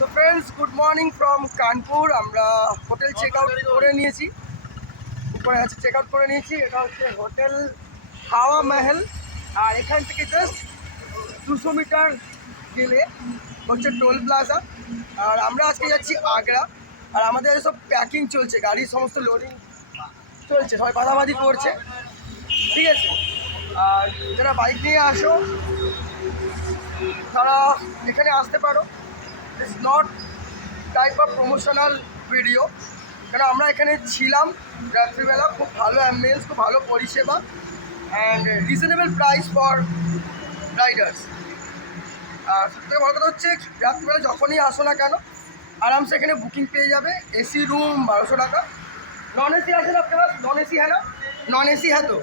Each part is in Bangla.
So friends, good morning from Kanpur. আমরা হোটেল চেক আউট করে নিয়েছি, উপরে আছে চেক আউট করে নিয়েছি। এটা হচ্ছে হোটেল হাওয়া মহল, আর এখান থেকে জাস্ট 200 মিটার গেলে হচ্ছে টোল প্লাজা। আর আমরা আজকে যাচ্ছি আগ্রা, আর আমাদের সব প্যাকিং চলছে, গাড়ির সমস্ত লোডিং চলছে, সবাই বাদাবাদি করছে, ঠিক আছে। আর যারা বাইক নিয়ে আসো তারা এখানে আসতে পারো। It's not type of promotional video, কারণ আমরা এখানে ছিলাম রাত্রিবেলা, খুব ভালো অ্যাম্বিয়েন্স, খুব ভালো পরিষেবা and reasonable price for riders. আর সবথেকে বড় কথা হচ্ছে রাত্রিবেলা যখনই আসো না কেন আরামসে এখানে বুকিং পেয়ে যাবে। एसी रूम 1200 टाका, नॉन एसी আছে না आपके पास? नॉन एसी है ना? नॉन एसी है तो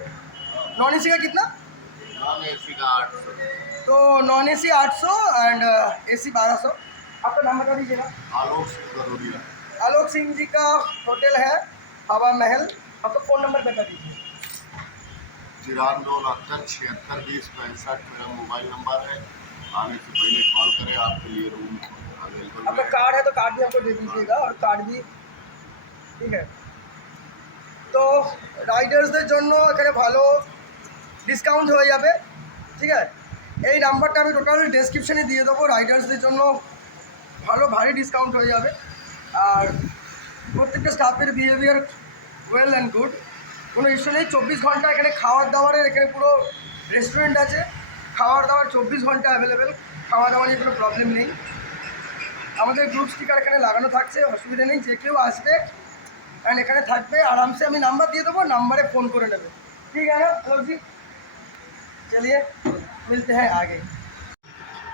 नॉन एसी का कितना? नॉन एसी का 800। तो नॉन एसी 800 एंड एसी 1200। आपका नाम बता दीजिएगा। आलोक सिंह करोड़िया। आलोक सिंह जी का होटल है हवा महल। आपका फ़ोन नंबर बता दीजिए। 9369762065 मेरा मोबाइल नंबर है। आने से पहले कॉल करें, आपके लिए रूम अवेलेबल आपका है। कार्ड है तो कार्ड भी हमको दे दीजिएगा, और कार्ड भी ঠিক আছে। তো রাইডার্সদের জন্য এখানে ভালো ডিসকাউন্ট হয়ে যাবে, ঠিক আছে। এই নাম্বারটা আমি টোটাল ডেসক্রিপশানে দিয়ে দেবো। রাইডার্সদের জন্য ভালো ভারী ডিসকাউন্ট হয়ে যাবে। আর প্রত্যেকটা স্টাফের বিহেভিয়ার ওয়েল অ্যান্ড গুড, কোনো ইস্যু নেই। 24 ঘন্টা এখানে খাওয়ার দাওয়ারের, এখানে পুরো রেস্টুরেন্ট আছে, খাওয়ার দাওয়ার 24 ঘন্টা অ্যাভেলেবেল, খাওয়া দাওয়া নিয়ে কোনো প্রবলেম নেই। আমাদের গ্রুপ স্টিকার এখানে লাগানো থাকছে, অসুবিধা নেই। যে কেউ আসবে অ্যান্ড এখানে থাকবে आराम से, আমি নাম্বার দিয়ে দেবো, নাম্বারে फ़ोन করে নেবে, ঠিক আছে ना आलोक जी? चलिए मिलते हैं आगे।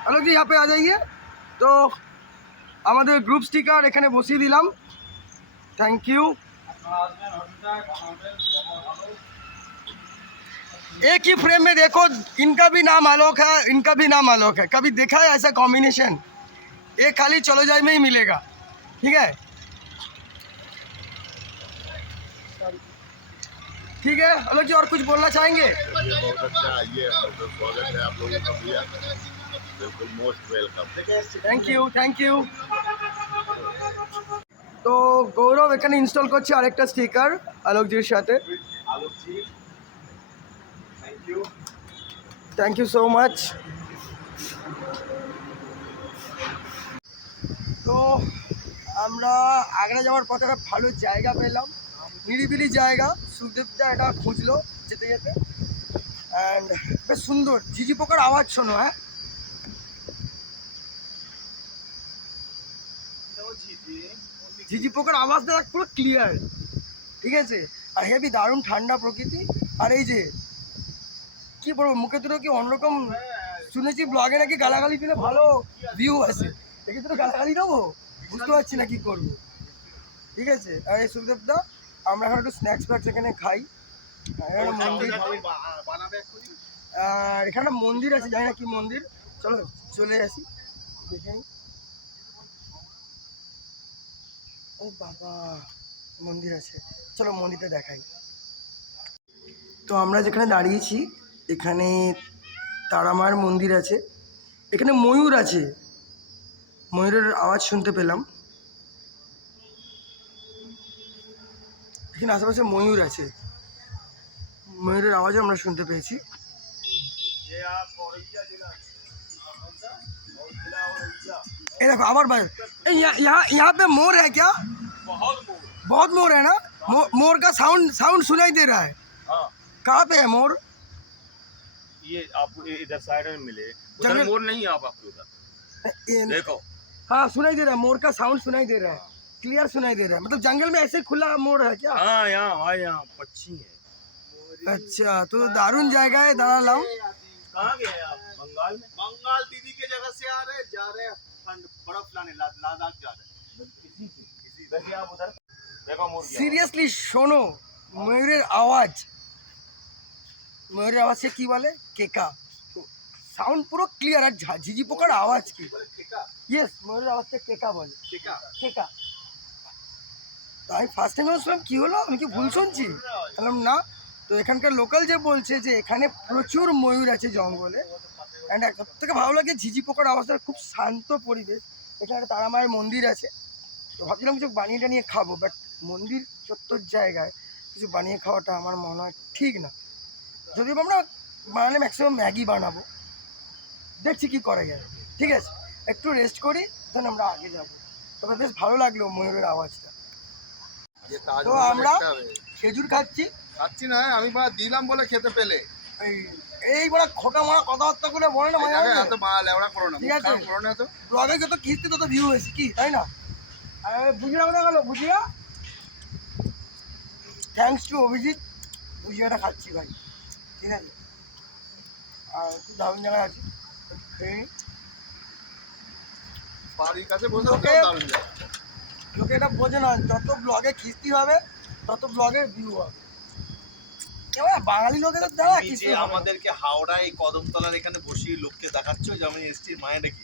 आलोक जी यहाँ पे आ जाइए। तो আমাদের গ্রুপ স্টিকার এখানে বসিয়ে দিলাম, থ্যাংক ইউ। एक ही फ्रेम में देखो, इनका भी नाम आलोक है, इनका भी नाम आलोक है। कभी देखा है ऐसा कॉम्बिनेशन? एक खाली चलो जाए में ही मिलेगा, ठीक है। ठीक है आलोक जी, और कुछ बोलना चाहेंगे? बहुत अच्छा, आइए, तो स्वागत है आप लोगों का भैया, बिल्कुल मोस्ट वेलकम। Thank you. তো গৌরব এখানে ইনস্টল করছে আরেকটা স্টিকার আলোকজির সাথে। Thank you so much. তো আমরা আগ্রা যাওয়ার পথে একটা ভালো জায়গা পেলাম, নিরিবিলি জায়গা। সুখদেবদা এটা খুঁজলো যেতে যেতে, অ্যান্ড বেশ সুন্দর। ঝিঝি পোকার আওয়াজ শোনো, হ্যাঁ ঝিঝি পোকার আওয়াজটা পুরো ক্লিয়ার, ঠিক আছে। আর হেভি দারুণ ঠান্ডা প্রকৃতি। আর এই যে কি বলবো, মুখে দুটো কি অন্যরকম, শুনেছি ব্লগে নাকি গালাগালি দিলে ভালো ভিউ আসে, দেখে দুটো গালাগালি দেবো, বুঝতে পারছি না কী করবো, ঠিক আছে। আর এই সুখদেবদা, আমরা এখন একটু স্ন্যাক্স ফ্যাক্স এখানে খাই। এখানে মন্দির, আর এখানে একটা মন্দির আছে, জানি না কি মন্দির, চলো চলে আসি দেখে নিই। ও বাবা, মন্দির আছে, চলো মন্দিরটা দেখাই। তো আমরা যেখানে দাঁড়িয়েছি এখানে তারামার মন্দির আছে, এখানে ময়ূর আছে, ময়ূরের আওয়াজ শুনতে পেলাম। এখানে আশেপাশে ময়ূর আছে, ময়ূরের আওয়াজও আমরা শুনতে পেয়েছি। ये देखो आवर भाई, यहाँ पे मोर है क्या? बहुत मोर है ना। मोर का साउंड सुनाई दे रहा है। हाँ, कहाँ पे है मोर? ये आपको इधर साइड में मिले, उधर जंगल- मोर नहीं है, आप आपके उधर देखो। हाँ सुनाई दे रहा है, मोर का साउंड सुनाई दे रहा है, क्लियर सुनाई दे रहा है। मतलब जंगल में ऐसे खुला मोर है क्या? हाँ, यहाँ पक्षी है। अच्छा, तो दारुण जाएगा है, दारा लाऊं। कहाँ गए आप? बंगाल में? बंगाल दीदी के जगह से आ रहे हैं बर्फ लाने लद्दाख जा रहे हैं। वैसे आप उधर देखो मोर क्या সিরিয়াসলি শোনো, ময়ূরের আওয়াজ, ময়ূরের আওয়াজ সে কি বলে, কেকা, সাউন্ড পুরো ক্লিয়ার। আর ঝিঝি পোকার আওয়াজ কি, ইয়েস ময়ূরের আওয়াজকে কেকা বলে, কেকা। তো আমি ফার্স্ট টাইম শুনলাম কী হলো, আমি কি ভুল শুনছি? বললাম না। তো এখানকার লোকাল যে বলছে যে এখানে প্রচুর ময়ূর আছে জঙ্গলে, অ্যান্ড সব থেকে ভালো লাগে ঝিঝি পোকার আওয়াজটা, খুব শান্ত পরিবেশ, এখানে একটা তারা মায়ের মন্দির আছে, তো ভাবছিলাম কিছু বানিয়ে টানিয়ে খাবো, বাট মন্দির চত্বর জায়গায় কিছু বানিয়ে খাওয়াটা আমার মনে হয় ঠিক না। যদিও আমরা বানালে ম্যাক্সিমাম ম্যাগি বানাবো, দেখছি কি করা যায়। ঠিক আছে, একটু রেস্ট করি, দেন আমরা আগে যাবো। তবে বেশ ভালো লাগলো ময়ূরের আওয়াজটা। ये তো ताजमहल আমরা देखते হবে। খেজুর খাচ্ছি। খাচ্ছি না, আমি বা দিলাম বলে খেতে পেলে। এই এই বড় খোটা মারা কথাবার্তা করে বলে না মাঝে মাঝে। এত মা লেওড়া করো না, ঠিক মুখ আছে। খারাপ করো না তো। ব্লগে যত কিস্তি তত ভিউ হয়েছে কি, তাই না? আর বুঝিয়া কোথায় গেল বুঝিয়া? থ্যাঙ্কস টু অভিজিৎ, বুঝিয়াটা খাচ্ছি ভাই। ঠিক আছে, আর খুব দারুণ জায়গায় আছি, খেয়ে নিই। বাড়ির কাছে বসে ওকে। থাকতে দারুণ যায়। লোকে এটা বোঝে না, যত ব্লগে কিস্তি হবে তত ব্লগের ভিউ হবে। এবার বাঙালি লোকেদের দ্বারা তুমি কিস্তি যে হবে না। আমাদেরকে হাওড়া এই কদমতলার এখানে বসিয়ে লোককে দেখাচ্ছ যে আমি এসছি মায়ের নাকি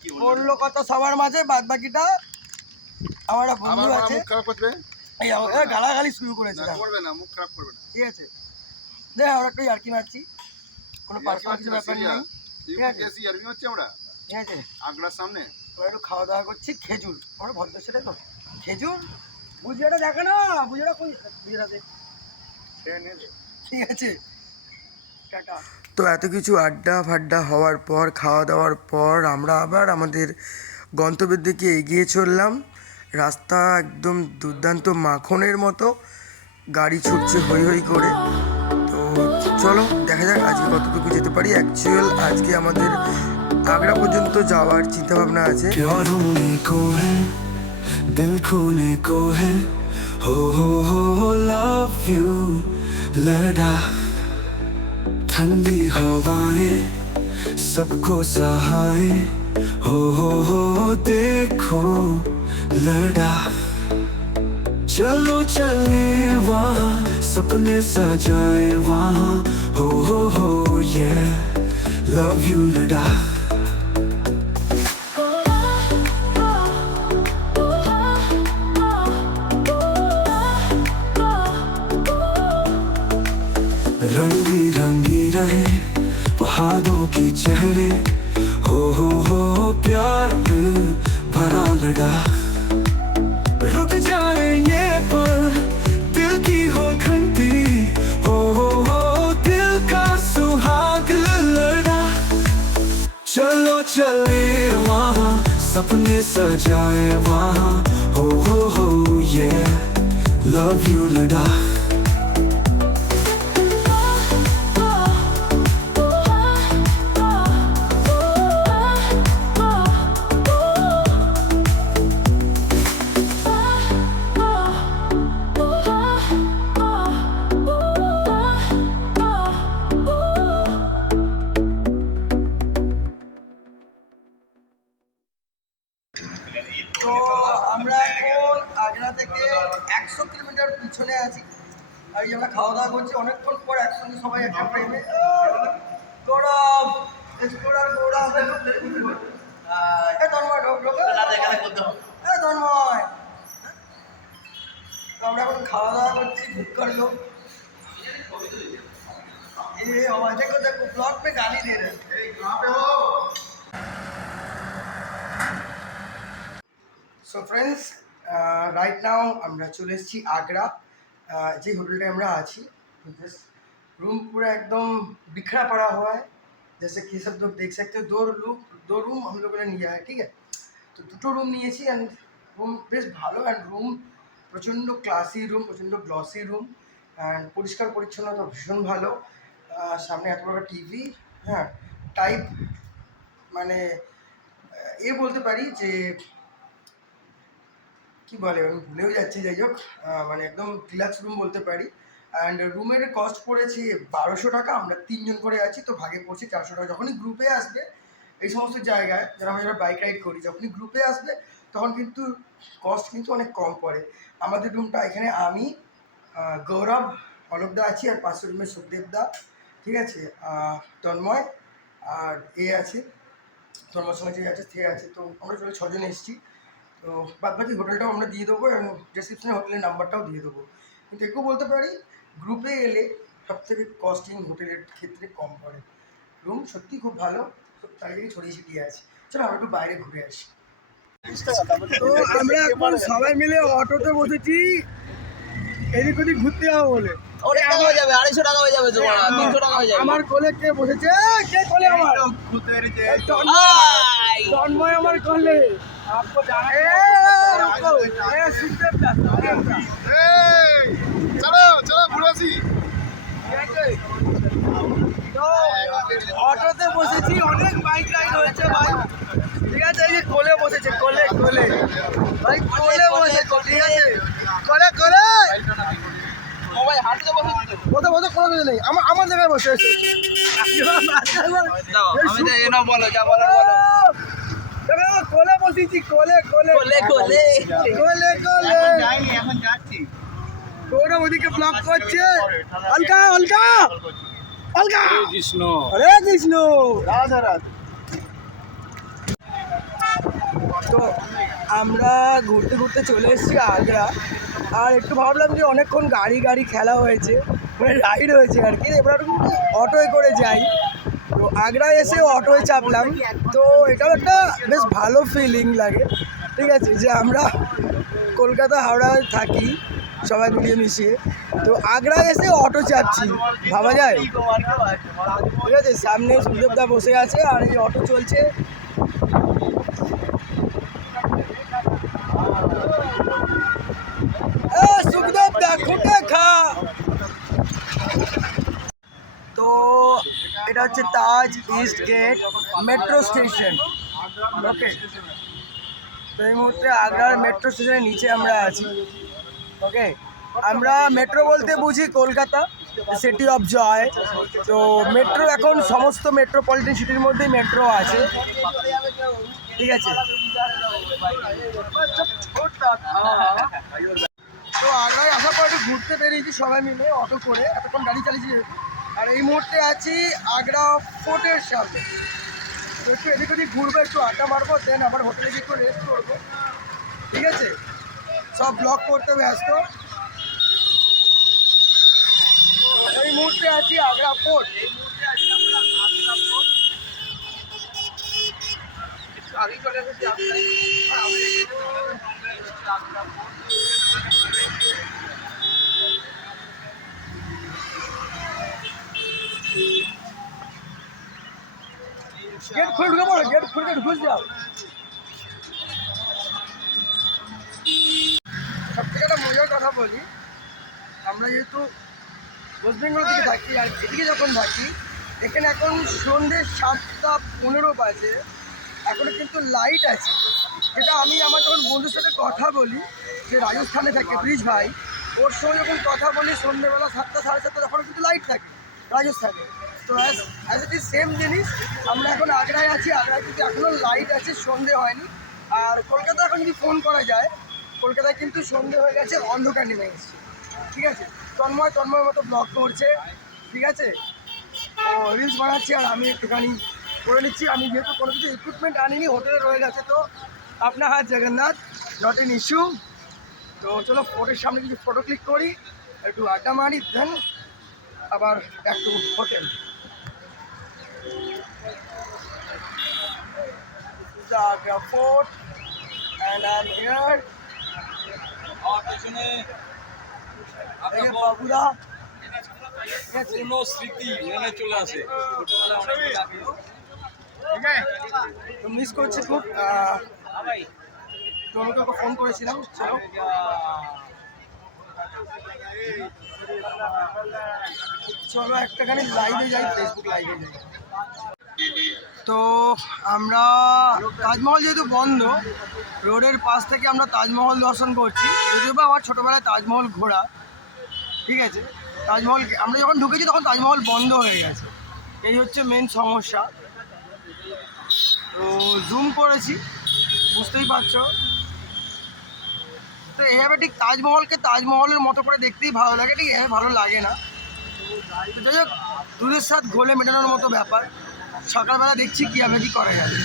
কি বললো? বললো কথা সবার মাঝে, বাদ বাকিটা আমার একটা আমার বন্ধু মা আছে, মুখ খারাপ করবে এই আমাকে গালাগালি শুরু করেছে। না, করবে না, মুখ খারাপ করবে না। ঠিক আছে, দেখ আমরা একটু ইয়ার্কি মারছি, কোনো পার্সোনাল কিছু ব্যাপার নেই। ঠিক আছে। কেসি আর্মি হচ্ছে আমরা ঠিক আছে, আগ্রার সামনে। আমরা একটু খাওয়া দাওয়া করছি। খেজুর, আমরা ভদ্র সেটাই তো খেজুর। বুঝিয়াটা দেখে না, বুঝিয়াটা কই, বুঝিয়াটা দেখ। ঠিক আছে, টাটা। তো এত কিছু আড্ডা ফাড্ডা হওয়ার পর, খাওয়া দাওয়ার পর আমরা আবার আমাদের গন্তব্যের দিকে এগিয়ে চললাম। রাস্তা একদম দুর্দান্ত মাখনের মতো, গাড়ি ছুটছে হই হই করে। তো চলো দেখা যাক আজকে কতটুকু যেতে পারি। অ্যাকচুয়াল আজকে আমাদের আগ্রা পর্যন্ত যাওয়ার চিন্তাভাবনা আছে। प्यार होने को है, दिल खोने को है, हो लव यू लड़ा। ठंडी हवाएं सबको सहाए, हो देखो लड़ा। चलो चले वहाँ सपने सजाए वहाँ, हो ये लव यू लड़ा। रंगी रंगी रहे पहाड़ों की चेहरे, हो प्यार भरा लड़ा। रुक जाए ये पर दिल की हो घंटी, हो दिल का सुहाग लड़ा। चलो चले वहाँ सपने सजाए वहाँ, हो ये लव यू लड़ा। তো আমরা এখন আগ্রা থেকে 100 কিলোমিটার পিছনে আছি, আর এই আমরা খাওয়া দাওয়া করছি অনেকক্ষণ পর একসঙ্গে সবাই একটা প্রেমে। গৌরব এক্সপ্লোরার গৌরব, তন্ময় তন্ময়। তো আমরা এখন খাওয়া দাওয়া করছি, ভুক করলো দেখো দেখো ব্লগ में गाली दे रहे हैं। সো ফ্রেন্ডস, রাইট নাও আমরা চলে এসেছি আগ্রা। যে হোটেলটায় আমরা আছি, रूम पूरा एकदम बिखरा पड़ा हुआ है, जैसे कि सब लोग देख सकते हो। दो रूम हम लोगों ने लिया है। ठीक है, তো দুটো রুম নিয়েছি, অ্যান্ড রুম বেশ ভালো, অ্যান্ড রুম প্রচণ্ড ক্লাসি রুম, প্রচণ্ড গ্লসি রুম, অ্যান্ড পরিষ্কার পরিচ্ছন্নতা ভীষণ ভালো। সামনে এত বড় টিভি, হ্যাঁ টাইপ, মানে বলতে পারি যে কি বলে আমি ভুলেও যাচ্ছি, যাই হোক মানে একদম ডিলাক্স রুম বলতে পারি। অ্যান্ড রুমের কস্ট পড়েছে 1200 টাকা। আমরা 3 জন করে আছি, তো ভাগে পড়ছি 400 টাকা। যখনই গ্রুপে আসবে এই সমস্ত জায়গায়, যারা আমরা যারা বাইক রাইড করি, যখনই গ্রুপে আসবে তখন কিন্তু কস্ট কিন্তু অনেক কম পড়ে। আমাদের রুমটা এখানে আমি, গৌরব, অলোকদা আছি, আর পাশের রুমে সুখদেবদা, ঠিক আছে, তন্ময়, আর আছে তন্ময়ের সঙ্গে যে আছে সে আছে। তো আমরা চলে 6 জন এসেছি। তো বাদবাকি হোটেলটাও আমরা দিয়ে দেবো, এবং ডেসক্রিপশনে হোটেলের নাম্বারটাও দিয়ে দেবো। কিন্তু একটু বলতে পারি, গ্রুপে এলে সবথেকে কস্টিং হোটেলের ক্ষেত্রে কম পড়ে। রুম সত্যি খুব ভালো, সব চারিদিকে ছড়িয়ে ছিটিয়ে আছে। চলো আমরা একটু বাইরে ঘুরে আসি। তো আমরা এখন সবাই মিলে অটোতে বসেছি এদিক ওদিক ঘুরতে যাবো বলে। অনেক টাকা হয়ে যাবে, 250 টাকা হয়ে যাবে তোমার, 300 টাকা হয়ে যাবে। আমার কোলে কে বসেছে? কে কোলে আমার? এই তন্ময় আমার কোলে। चलो चलो बुढ़ासी অটোতে বসেছি, অনেক বাইক রাইড হয়েছে ভাই, ঠিক আছে। এই যে কোলে বসেছে, কোলে কোলে ভাই, কোলে বসেছে, ঠিক আছে, কোলে কোলে মোবাইল হাঁটতে বসে বসে বসে কোনো কিছু নেই, আমার জায়গায় বসে আছে। দাও, আমি তো এনো বলো, যা বলার বলো। কোলে বসেছি, কোলে কোলে কোলে কোলে কোলে কোলে। যাইনি, এখন যাচ্ছি। ওরা ওদিকে ব্লক করছে। অলকা অলকা অলকা, কৃষ্ণ হরে কৃষ্ণ। তো আমরা ঘুরতে ঘুরতে চলে এসেছি আগ্রা, আর একটু ভাবলাম যে অনেকক্ষণ গাড়ি গাড়ি খেলা হয়েছে, মানে রাইড হয়েছে আর কি, এবার একটু অটোয় করে যাই। তো আগ্রায় এসে অটোয় চাপলাম, তো এটাও একটা বেশ ভালো ফিলিং লাগে, ঠিক আছে, যে আমরা কলকাতা হাওড়ায় থাকি সবাই মিলিয়ে মিশিয়ে, তো আগ্রায় এসে অটো চাপছি, ভাবা যায়? ঠিক আছে, সামনে সুদেবদা বসে আছে আর এই অটো চলছে। সুখদেবদা খুঁটে খা। তো এটা হচ্ছে তাজ ইস্ট গেট মেট্রো স্টেশন, ওকে। তো এই মুহূর্তে আগ্রার মেট্রো স্টেশনের নিচে আমরা আছি, ওকে। আমরা মেট্রো বলতে বুঝি কলকাতা সিটি অফ জয়। তো মেট্রো এখন সমস্ত মেট্রোপলিটন সিটির মধ্যেই মেট্রো আছে, ঠিক আছে। তো আগ্রায় আসার পর একটু ঘুরতে বেরিয়েছি সবাই মিলে অটো করে, এতক্ষণ গাড়ি চালিয়েছি, আর এই মুহূর্তে আছি আগ্রা ফোর্টের সামনে। তো একটু এদিক ওদিক ঘুরবো, একটু আড্ডা মারবো, দেন আবার হোটেলে গিয়ে একটু রেস্ট করবো, ঠিক আছে। সব ব্লগ করতে ব্যস্ত। এই মুহূর্তে আছি আগ্রা ফোর্ট। আগে চলে এসেছি गेट खोल ढुके पड़ो, गेट खोल के घुस जाओ। সবথেকে একটা মজার কথা বলি, আমরা যেহেতু ওয়েস্ট বেঙ্গল থেকে থাকি আর এদিকে যখন থাকি, এখানে এখন সন্ধ্যে 7:15 বাজে, এখনো কিন্তু লাইট আছে, যেটা আমি আমার যখন বন্ধুর সাথে কথা বলি, যে রাজস্থানে থাকে ব্রিজ ভাই, ওর সঙ্গে যখন কথা বলি সন্ধ্যেবেলা 7টা 7:30 তখনও কিন্তু লাইট থাকে রাজস্থানে। তো অ্যাজ ইট ইজ সেম জিনিস, আমরা এখন আগ্রায় আছি, আগ্রায় কিন্তু এখনও লাইট আছে, সন্ধে হয়নি। আর কলকাতা এখন যদি ফোন করা যায়, কলকাতায় কিন্তু সন্ধে হয়ে গেছে, অন্ধকার নেমে এসেছে, ঠিক আছে। তন্ময় মতো ব্লগ করছে, ঠিক আছে, ও রিলস বানাচ্ছে আর আমি একটুখানি করে নিচ্ছি। আমি যেহেতু কোনো কিছু ইকুইপমেন্ট আনিনি, হোটেলে রয়ে গেছে, তো আপনার হাত জগন্নাথ, নট এন ইস্যু। তো চলো ফোটের সামনে কিছু ফটো ক্লিক করি, একটু আড্ডা মারি, দেন আবার back to hotel. The Agra Fort, and I'm here. এই যে বাবুদা, পুরনো স্মৃতি মনে চলে আসে। তো মিস করছি খুব, তোমাকে ওকে ফোন করেছিলাম। চলো চলো একটাখানি লাইভে যাই, ফেসবুক লাইভে যাই। তো আমরা তাজমহল যেহেতু বন্ধ, রোডের পাশ থেকে আমরা তাজমহল দর্শন করছি, যদিও বা আমার ছোটোবেলায় তাজমহল ঘোরা, ঠিক আছে। তাজমহল আমরা যখন ঢুকেছি তখন তাজমহল বন্ধ হয়ে গেছে, এই হচ্ছে মেন সমস্যা। তো জুম করেছি, বুঝতেই পারছো। তো এইভাবে ঠিক তাজমহলকে তাজমহলের মতো করে দেখতেই ভালো লাগে, ঠিক এভাবে ভালো লাগে না। তো যাই হোক, দুধের সাথে ঘোলে মেটানোর মতো ব্যাপার। সকালবেলা দেখছি কীভাবে কী করা যাবে,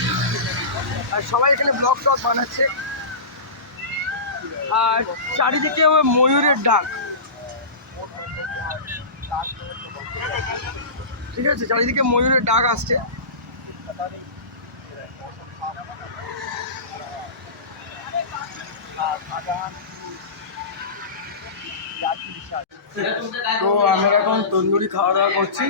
আর সবাই এখানে ব্লগ টক বানাচ্ছে, আর চারিদিকে ওই ময়ূরের ডাক, ঠিক আছে, চারিদিকে ময়ূরের ডাক আসছে। তো আমরা এখন তন্দুরি খাওয়া দাওয়া করছি।